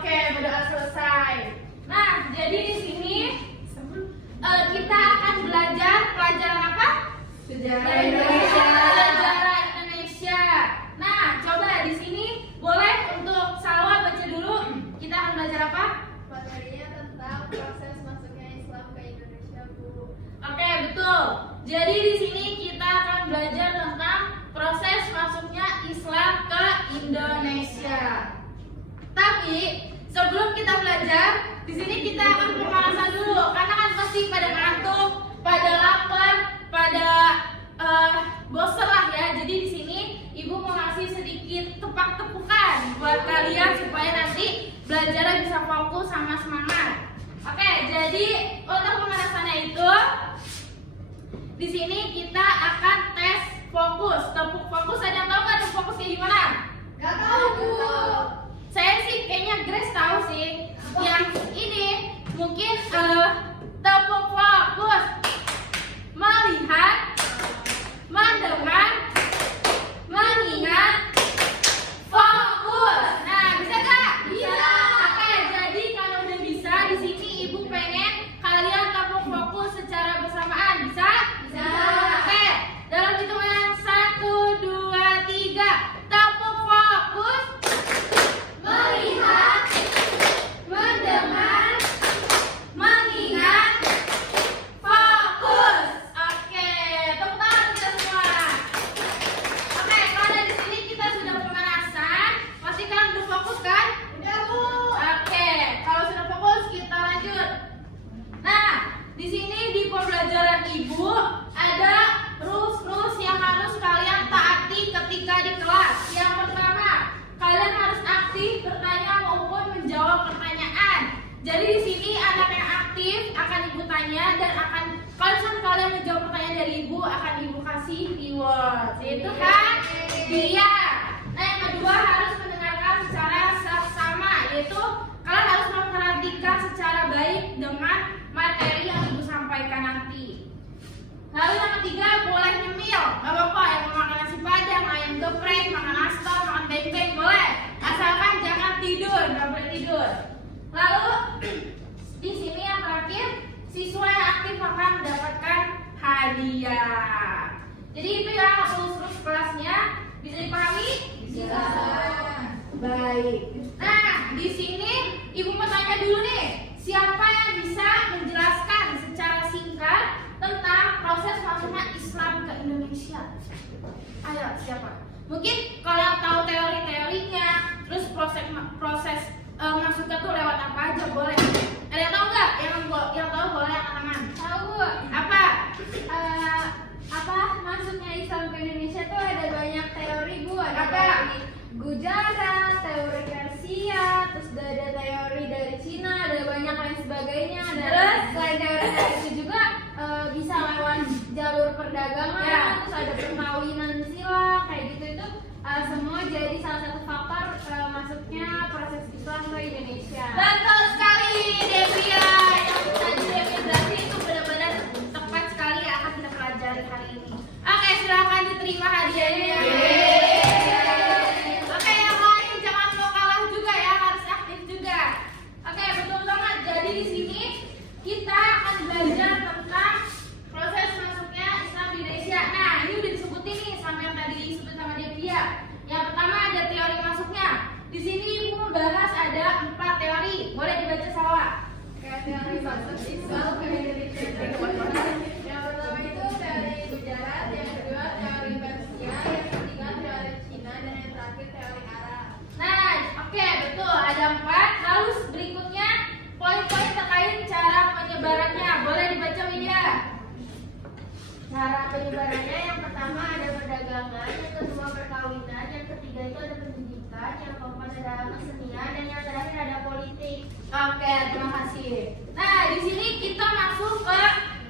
Oke, berdoa selesai. Nah, jadi di sini kita akan belajar pelajaran apa? Sejarah Indonesia. Sejarah Indonesia. Nah, coba di sini boleh untuk Salwa baca dulu. Kita akan belajar apa? Materinya tentang proses masuknya Islam ke Indonesia, Bu. Oke, betul. Jadi di sini kita akan belajar tentang proses masuknya Islam ke Indonesia. Tapi sebelum kita belajar, di sini kita akan pemanasan dulu, karena kan pasti pada ngantuk, pada lapar, pada bosan lah ya. Jadi di sini Ibu mau ngasih sedikit tepak-tepukan buat kalian supaya nanti belajarnya bisa fokus sama semangat. Oke, jadi untuk pemanasannya itu di sini kita akan tes fokus. Tepuk fokus, ada yang tahu nggak tepuk fokus kayak gimana? Gak tahu, Bu. Saya sih kayaknya Grace tahu sih. Yang ini mungkin tepuk fokus melihat, mendengar, mengingat, fokus. Nah, bisa nggak? Bisa. Oke, jadi kalau udah bisa, di sini Ibu pengen kalian tepuk fokus secara bersamaan. Bisa? Bisa. Oke, dalam hitungan 1, 2, 3, tepuk fokus. Melihat, mendengar, Mengingat, fokus. Oke, tepuk tangan kita semua. Oke, kalau di sini kita sudah pemanasan, pasti kalian udah fokus kan? udah, Bu. Oke, kalau sudah fokus kita lanjut. Nah, di sini di pembelajaran Ibu ada rules yang harus kalian taati ketika di kelas. Yang pertama, kalian harus aktif bertanya maupun menjawab pertanyaan. Jadi di sini anak yang aktif akan Ibu tanya dan akan kalau misalnya kalian menjawab pertanyaan dari Ibu akan Ibu kasih reward. Yaitu hadiah. Nah, yang kedua harus mendengarkan secara seksama, yaitu kalian harus memperhatikan secara baik dengan materi yang Ibu sampaikan nanti. Lalu yang ketiga boleh nyemil, nggak apa-apa. Yang mau makan nasi padang, ayam geprek, makan nastar, makan beng-beng boleh, asalkan jangan tidur, nggak boleh tidur. Lalu di sini yang terakhir siswa yang aktif akan mendapatkan hadiah. Jadi itu ya rules kelasnya, bisa dipahami? Bisa. Baik. Nah, di sini Ibu mau tanya dulu nih, siapa yang bisa menjelaskan secara singkat tentang proses masuknya Islam ke Indonesia? Ayo, siapa? Mungkin kalau yang tahu teori-teorinya, terus proses masuknya tuh lewat apa aja boleh. Ada yang tahu nggak? Yang tahu boleh angkat tangan. Tahu. Apa? Masuknya Islam ke Indonesia tuh ada banyak teori, Bu. Ada Apa? teori Gujarat, teori Persia, terus ada teori dari Cina, ada banyak lain sebagainya. Dan Terus? selain teori itu juga bisa lewat jalur perdagangan, Ya. terus ada perkawinan sila, kayak gitu itu semua jadi salah satu faktor masuknya proses Islam ke Indonesia. Betul sekali, Devia. Yang tadi Devia berarti itu benar-benar tepat sekali yang akan kita pelajari hari ini. Oke, silakan diterima hadiahnya. Oke, yang lain jangan mau kalah juga ya, harus aktif juga. Oke, betul banget. Jadi di sini kita akan belajar tentang proses masuknya Islam di Indonesia. Nah, ini udah disebutin nih sama yang tadi disebut sama Devia. Yang pertama ada teori masuknya. Di sini Ibu membahas ada 4 teori. Boleh dibaca Salwa? Teori masuk Islam ke Indonesia. Yang pertama itu teori Gujarat, yang kedua teori Persia, yang ketiga teori Cina, dan yang terakhir teori Arab. Nah, oke, betul. Ada 4. Lalu berikutnya poin-poin terkait cara penyebarannya. Boleh dibaca Widya? Cara penyebarannya yang pertama ada perdagangan, yang kedua perkawinan, yang ketiga itu ada pendidikan, yang keempat ada kesenian, dan yang terakhir ada politik. Oke, terima kasih. Nah, di sini kita masuk ke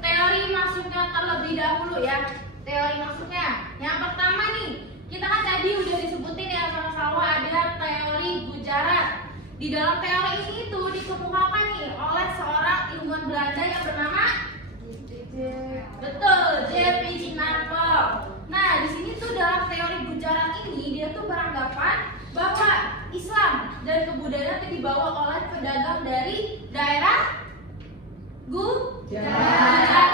teori masuknya terlebih dahulu ya. Teori masuknya. Yang pertama nih, kita kan tadi udah disebutin ya sama-sama ada teori Gujarat. Di dalam teori ini tuh dikemukakan nih oleh seorang ilmuwan Belanda yang bernama betul, J.P. Jinarko. Nah, di sini tuh dalam teori Gujarat ini dia tuh beranggapan bahwa Islam dan kebudayaan yang dibawa oleh pedagang dari daerah Gujarat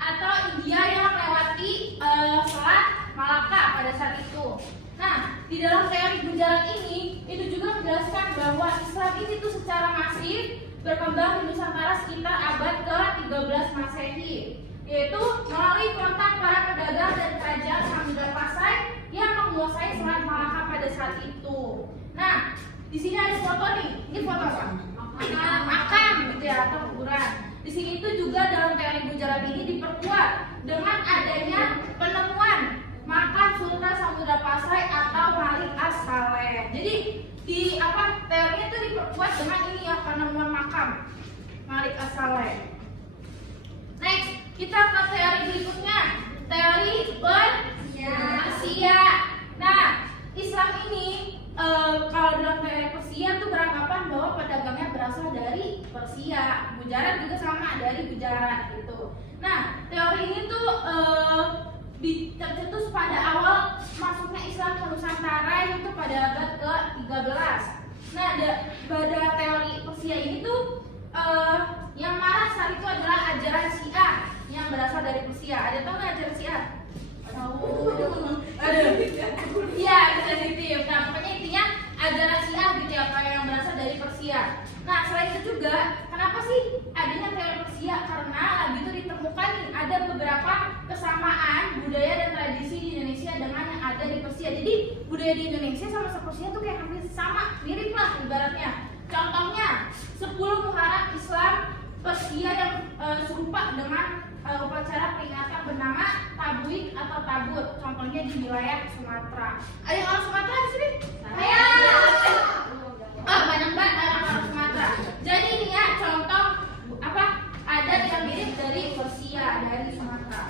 atau India yang melewati Selat Malaka pada saat itu. Nah, di dalam teori Gujarat ini itu juga menjelaskan bahwa Islam ini tuh secara masif berkembang di Nusantara sekitar abad ke-13 Masehi, yaitu melalui kontak para pedagang dan kerajaan Samudra Pasai yang menguasai Selat Malaka pada saat itu. Nah, di sini ada foto nih. Ini foto apa? Makam gitu ya, atau kuburan. Di sini itu juga dalam teori Gujarat ini diperkuat dengan adanya penemuan makam Sultan Samudra Pasai atau Malik As-Saleh. Jadi di teorinya itu diperkuat dengan ini ya, penemuan makam Malik As-Saleh. Next, kita ke teori berikutnya, teori Persia. Nah, Islam ini kalau dalam teori Persia tuh beranggapan bahwa pedagangnya berasal dari Persia. Gujarat juga sama, dari Gujarat gitu. Nah, teori ini tuh tercetus pada awal masuknya Islam ke Nusantara itu pada abad ke-13. Nah, pada teori Persia ini tuh yang marak saat itu adalah ajaran Syiah yang berasal dari Persia. Ada tau nggak ajaran Syiah? Iya, bisa ditip. Nah, pokoknya intinya ajaran Syiah gitu ya, yang berasal dari Persia. Nah, selain itu juga, kenapa sih adanya teori Persia? Karena lagi itu ditemukan nih, ada beberapa kesamaan budaya dan tradisi di Indonesia dengan yang ada di Persia. Jadi budaya di Indonesia sama Persia tuh kayak hampir sama, mirip lah ibaratnya. Contohnya 10 Muharram Islam Persia yang serupa dengan upacara peringatan bernama Tablik atau Tabut. Contohnya di wilayah Sumatera. Ada yang orang Sumatera di sini? Saya. Banyak banget orang Sumatera. Jadi ini ya contoh adat yang mirip dari Persia, dari Sumatera.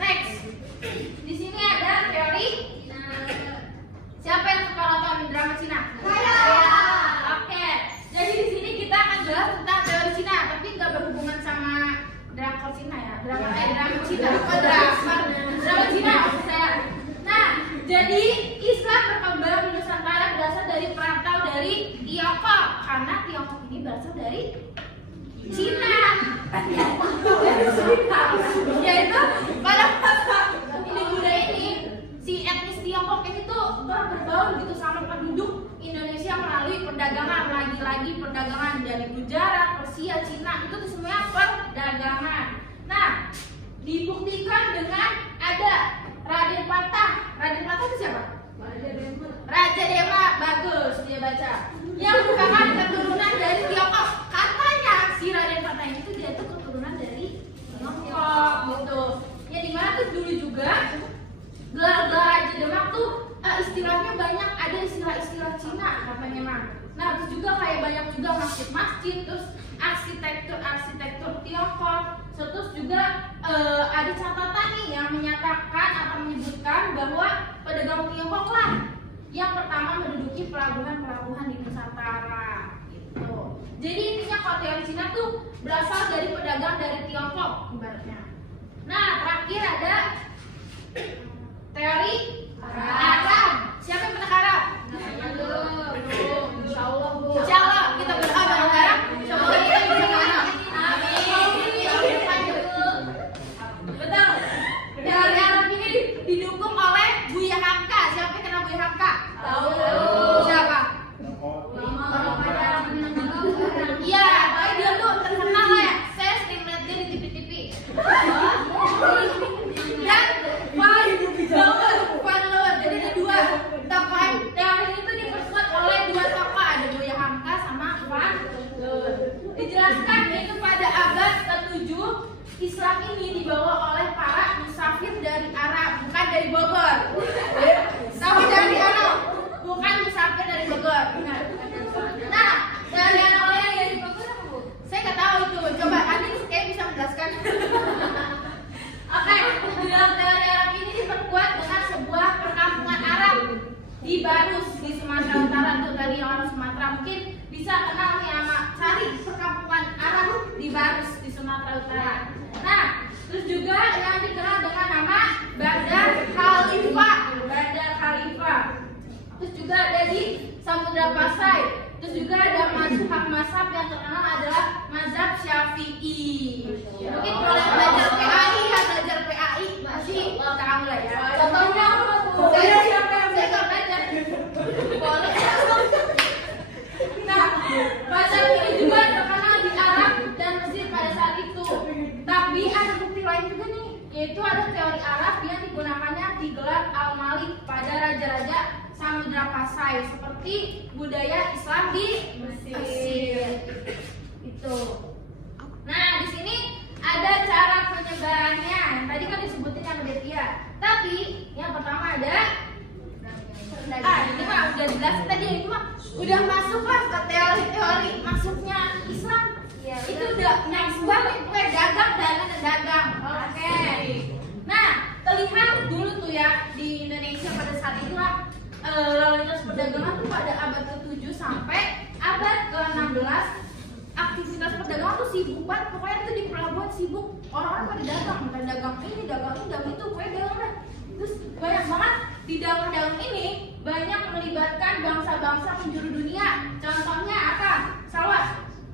Next, di sini ada teori. Siapa yang suka nonton drama Cina? Saya. Oke. Jadi di sini kita akan bahas tentang teori Cina, tapi nggak berhubungan sama drakor Cina ya. Drama Cina. Drama Cina maksud saya. Nah, jadi Islam berkembang di Nusantara berasal dari perantau dari Tiongkok, karena Tiongkok ini berasal dari Cina. Yaitu pada masa budaya ini si etnis Tiongkok ini tuh berbaur gitu sama penduduk Indonesia melalui perdagangan, lagi-lagi perdagangan dari Gujarat, Persia, Cina, itu tuh semuanya perdagangan. Nah, dibuktikan dengan ada Raden Patah. Raden Patah itu siapa? Raja Dema, bagus dia baca. Yang merupakan keturunan dari Tiongkok. Katanya si Raden Patah ini tuh dia tuh keturunan dari Tiongkok gitu. Ya dimana tuh dulu juga gelar-gelar Raja Demak tuh istilahnya banyak, ada istilah-istilah Cina katanya mah. Nah, terus juga kayak banyak juga masjid-masjid, terus arsitektur Tiongkok. Terus juga ada catatan nih yang menyatakan atau menyebutkan bahwa pedagang Tiongkok lah yang pertama menduduki pelabuhan-pelabuhan di Nusantara gitu. Jadi intinya kalau teori Cina tuh berasal dari pedagang dari Tiongkok ibaratnya. Nah, terakhir ada teori Arab. Siapa yang pernah ke Arab? Insya Allah kita berdoa bareng-bareng. Semoga kita bisa ke Arab. Betul. Teori Arab ini didukung oleh Buya Hamka. Siapa yang kenal Buya Hamka? Tahu. Siapa? Iya, tapi dia tuh terkenal lah ya. Saya sering lihat dia di TV-TV. Dan follower. Jadi ada dua tokoh. Teori itu diperkuat oleh dua tokoh, ada Buya Hamka sama Van Loon. Dijelaskan itu pada abad ke-7 Islam ini dibawa oleh para musafir dari Arab, bukan dari Bogor. Tapi dari Arab, bukan musafir dari Bogor. Nah, dari Arab yang dari Bogor apa Bu? Saya nggak tahu itu. Coba Andi kayak bisa menjelaskan. Oke, di dalam teori Arab ini diperkuat dengan sebuah perkampungan Arab di Barus di Sumatera Utara. Tuh tadi orang Sumatera mungkin bisa kenal nih sama cari perkampungan Arab di Barus di Sumatera Utara. Nah, terus juga yang dikenal dengan nama Bandar Khalifah. Bandar Khalifah. Terus juga ada di Samudra Pasai. Terus juga ada mazhab yang terkenal adalah mazhab Syafi'i. Mungkin kalau yang belajar PAI masih tahu lah ya. Contohnya apa tuh? Saya nggak belajar. Nah, mazhab ini juga terkenal di Arab dan Mesir pada saat itu. Tapi ada bukti lain juga nih, yaitu ada teori Arab yang digunakannya di gelar Al-Malik pada raja-raja Samudra Pasai seperti budaya Islam di Mesir. Itu. Nah, di sini ada cara penyebarannya. Yang tadi kan disebutin yang Betia. Tapi yang pertama ada ini mah udah jelas tadi, ini mah udah masuk lah ke teori-teori masuknya Islam. Ya, itu udah nyaks banget, gue dagang dan dagang. Oke. Nah, terlihat dulu tuh ya di Indonesia pada saat itu lah lalu lintas perdagangan tuh pada abad ke-7 sampai abad ke-16 aktivitas perdagangan tuh sibuk banget, pokoknya tuh di pelabuhan sibuk, orang-orang pada dagang ini, dagang itu, pokoknya dagang deh. Terus banyak banget di dagang ini banyak melibatkan bangsa-bangsa penjuru dunia. Contohnya apa? Salwa?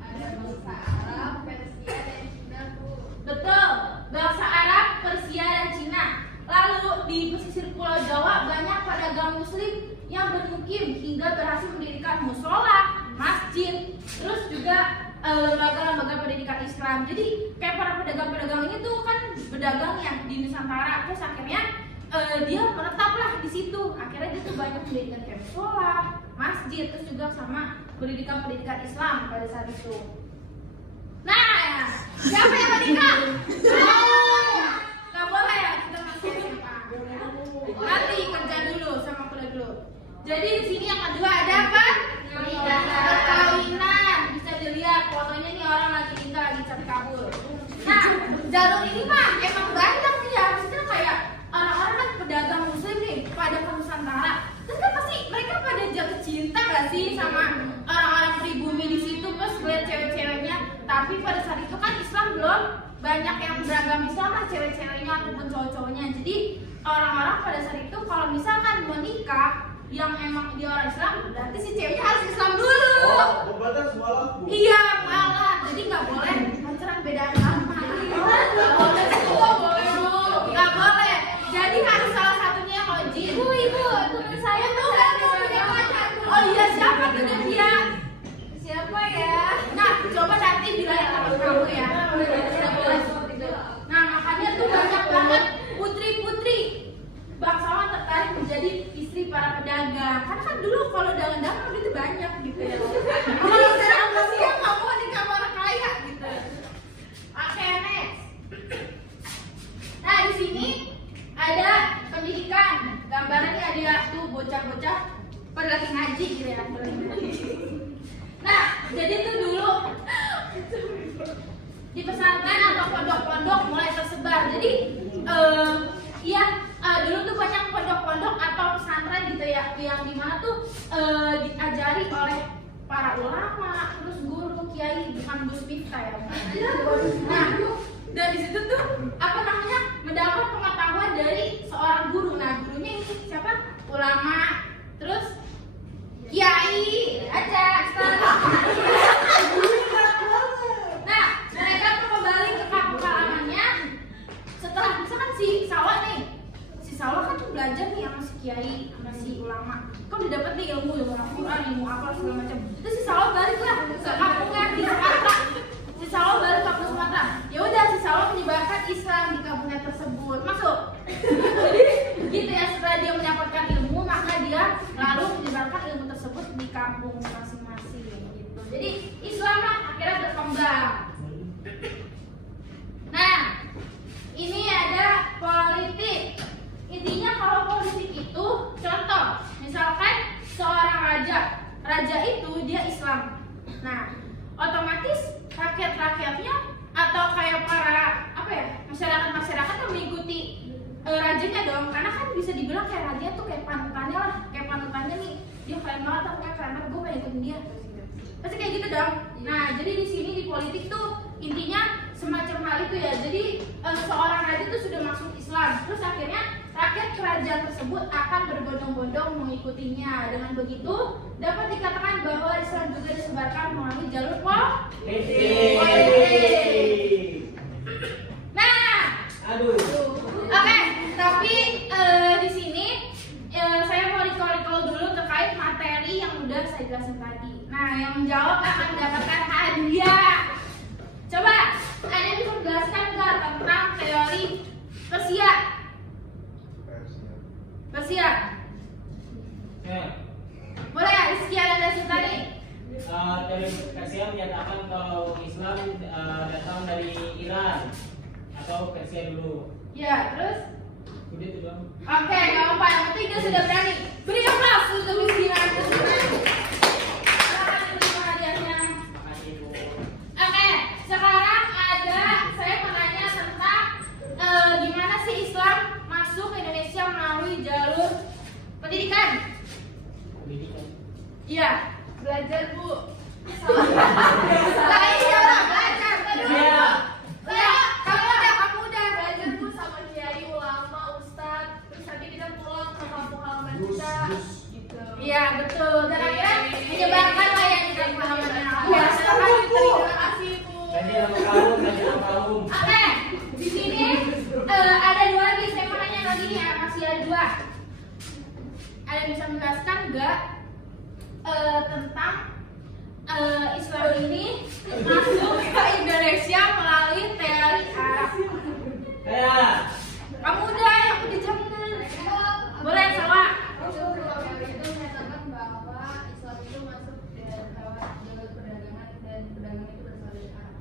Ada bangsa Arab, Persia, dan Cina, Bu. Betul, bangsa Arab, Persia, dan Cina. Lalu di pesisir Pulau Jawa banyak pedagang Muslim yang bermukim hingga berhasil mendirikan musola, masjid, terus juga lembaga-lembaga pendidikan Islam. Jadi kayak para pedagang-pedagang ini tuh kan berdagang ya di Nusantara, terus akhirnya dia menetaplah di situ. Akhirnya dia tuh banyak mendirikan kayak musola, masjid, terus juga sama pendidikan Islam pada saat itu. Nah, siapa yang menikah? Nggak boleh ya kita masih SMA. Nanti kerja dulu sama kuliah dulu. Jadi di sini yang kedua ada apa? Perkawinan. Bisa dilihat fotonya nih, orang lagi nikah, lagi cari kabur. Nah, jalur ini mah emang banyak nih ya. Maksudnya kayak orang-orang kan pedagang Muslim nih pada ke Nusantara. Terus kan pasti mereka pada jatuh cinta gak sih sama orang-orang pribumi di situ, pas lihat cewek-ceweknya. Tapi pada saat itu kan Islam belum banyak yang beragam Islam lah, cewek-ceweknya ataupun cowok-cowoknya. Jadi orang-orang pada saat itu kalau misalkan mau nikah yang emang dia orang Islam, berarti si ceweknya harus Islam dulu. Iya, malah. Jadi nggak boleh pacaran beda agama. Nggak boleh. Jadi harus salah satunya yang wajib. Ibu, teman saya tuh kan mau punya pacar. Oh iya, siapa tuh dia? Siapa ya? Nah, coba nanti bilangin teman kamu ya. Nah, makanya tuh banyak banget putri-putri bangsawan tertarik menjadi istri para pedagang. Kan dulu kalau dagang-dagang itu banyak gitu ya. Kalau sekarang pasti yang nggak mau nikah sama orang kaya gitu. Oke, next. Nah, di sini ada pendidikan. Gambarnya ada tuh bocah-bocah pada lagi ngaji gitu ya. Nah, jadi tuh dulu di pesantren atau pondok-pondok mulai tersebar. Jadi dulu tuh banyak pondok-pondok atau pesantren gitu ya, yang dimana tuh diajari oleh para ulama, terus guru, kiai, bukan Gus Miftah ya. Nah, dari situ tuh mendapat pengetahuan dari seorang guru. Nah, gurunya ini siapa? Ulama, terus kiai aja sekarang. Nah, mereka tuh kembali ke kampung halamannya setelah misalkan si Salwa kan tuh belajar nih sama si kiai, sama si ulama. Kan udah dapet nih ilmu Al-Quran, ilmu apa segala macam. Terus si Salwa balik lah ke kampungnya di Sumatera. Ya udah, si Salwa menyebarkan Islam di kampungnya tersebut. Masuk. Jadi gitu ya, setelah dia mendapatkan ilmu, maka dia lalu menyebarkan ilmu tersebut di kampung masing-masing gitu. Jadi Islam lah akhirnya berkembang. Nah, ini ada politik. Intinya kalau politik itu contoh, misalkan seorang raja itu dia Islam. Nah, otomatis rakyat-rakyatnya atau kayak para masyarakat yang mengikuti rajanya dong, karena kan bisa dibilang kayak raja tuh kayak panutannya nih, dia keren banget, aku kayak keren banget, gue pengen ikutin dia. Pasti kayak gitu dong. Nah, jadi di sini di politik tuh intinya semacam hal itu ya. Jadi seorang raja tuh sudah masuk Islam, terus akhirnya rakyat rakyat kerajaan tersebut akan berbondong-bondong mengikutinya. Dengan begitu, dapat dikatakan bahwa Islam juga disebarkan melalui jalur politik. Nah, oke, tapi di sini saya mau recall dulu terkait materi yang udah saya jelasin tadi. Nah, yang menjawab akan mendapatkan hadiah. Coba, ada yang bisa menjelaskan nggak tentang teori Persia? Persia. Boleh ya, sekian ada tadi. Teori Persia menyatakan kalau Islam datang dari Iran atau Persia dulu. Ya, terus? Udah itu dong. Oke, nggak apa-apa. Yang penting dia sudah berani. Beri aplaus untuk Miskinan. Silakan diterima hadiahnya. Makasih Bu. Oke, sekarang saya mau nanya tentang gimana sih Islam masuk ke Indonesia melalui jalur pendidikan? Pendidikan. Iya. Belajar, Bu. Lah iya lah, belajar. Iya. Ya, kamu udah. Belajar, Bu, sama kiai, ulama, ustadz. Terus nanti kita pulang ke kampung halaman kita. Gitu. Iya, betul. Dan akhirnya menyebarkan lah yang kita pahaminya. Ya, silakan diterima. Terima kasih, Bu. Ganti kaum. Oke, di sini ada dua lagi. Saya mau nanya lagi nih, masih ada dua. Ada yang bisa menjelaskan nggak tentang Islam ini masuk ke Indonesia melalui teori Arab? Kamu udah, yang udah jam. Boleh, sama. Itu menyatakan bahwa Islam itu masuk lewat jalur perdagangan dan perdagangan itu berasal dari Arab.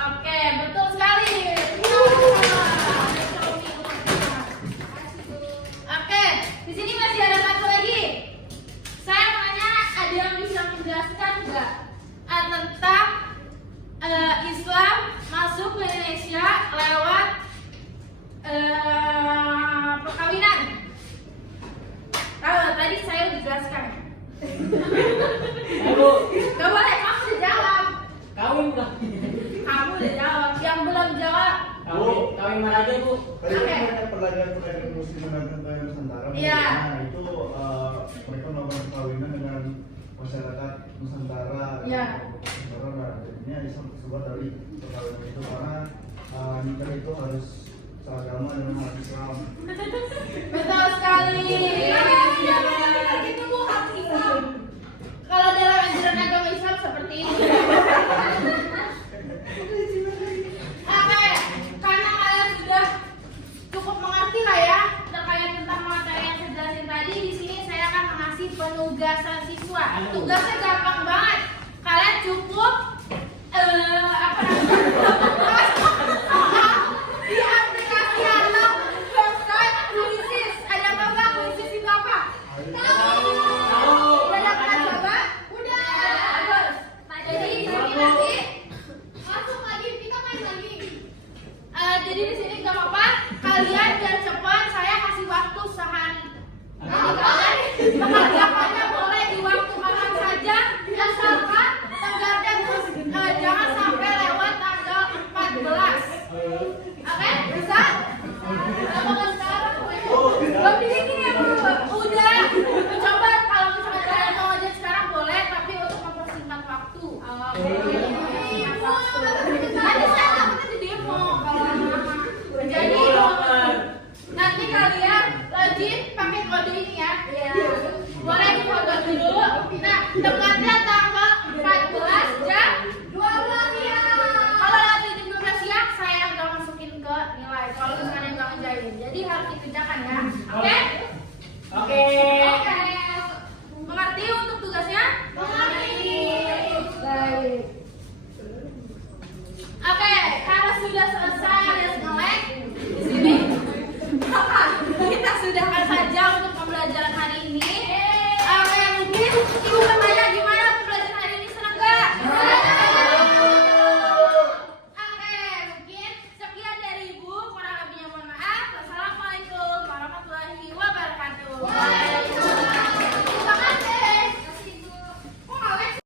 Oke, betul sekali. Oke, di sini masih ada satu lagi. Saya mau nanya, ada yang bisa menjelaskan nggak tentang Islam masuk ke Indonesia lewat perkawinan? Tadi saya udah jelaskan. Bu, Gak boleh, kamu udah jawab. kawin lah. Kamu udah jawab. Yang belum jawab. Kawin mana aja Bu? Tadi Oke. kan ada pedagang muslim dan pedagang Nusantara. Iya. Nah, itu mereka melakukan perkawinan dengan masyarakat Nusantara. Iya. Nusantara, nah, jadinya Islam tersebar dari perkawinan itu karena nikah itu harus seagama dengan hal Islam. Betul sekali. Itu, Bu, harus Islam. Kalau dalam ajaran agama Islam seperti itu. Oke, karena kalian sudah cukup mengerti lah ya terkait tentang materi yang saya jelasin tadi, di sini saya akan mengasih penugasan siswa. Tugasnya gampang banget. Kalian cukup di aplikasi atau website Quizzes. Ada apa bang? Quizzes itu apa? Udah pernah coba? Udah. Bagus. Jadi di sini nanti Masuk lagi, kita main lagi. jadi di sini gak apa-apa. Kalian biar cepat, saya kasih waktu sehari. Jadi kalian mengerjakannya boleh di waktu kapan saja, asalkan tenggatnya terus jangan sampai lewat tanggal 14. Oke, bisa? Apa sekarang? Belum di sini ya Bu. Udah. Coba kalau misalkan kalian mau aja sekarang boleh, tapi untuk mempersingkat waktu. Nanti saya takutnya di demo kalau lama-lama. Jadi nanti kalian login pakai kode ini ya. Boleh difoto dulu. Nah, tenggatnya tanggal 14 jam 12 siang. Kalau nanti jam 12 siang saya nggak masukin ke nilai. Kalau misalnya nggak ngejain, jadi harus dikerjakan ya. Oke? Oke. Oke. Mengerti untuk tugasnya? Baik. Oke, kalau sudah selesai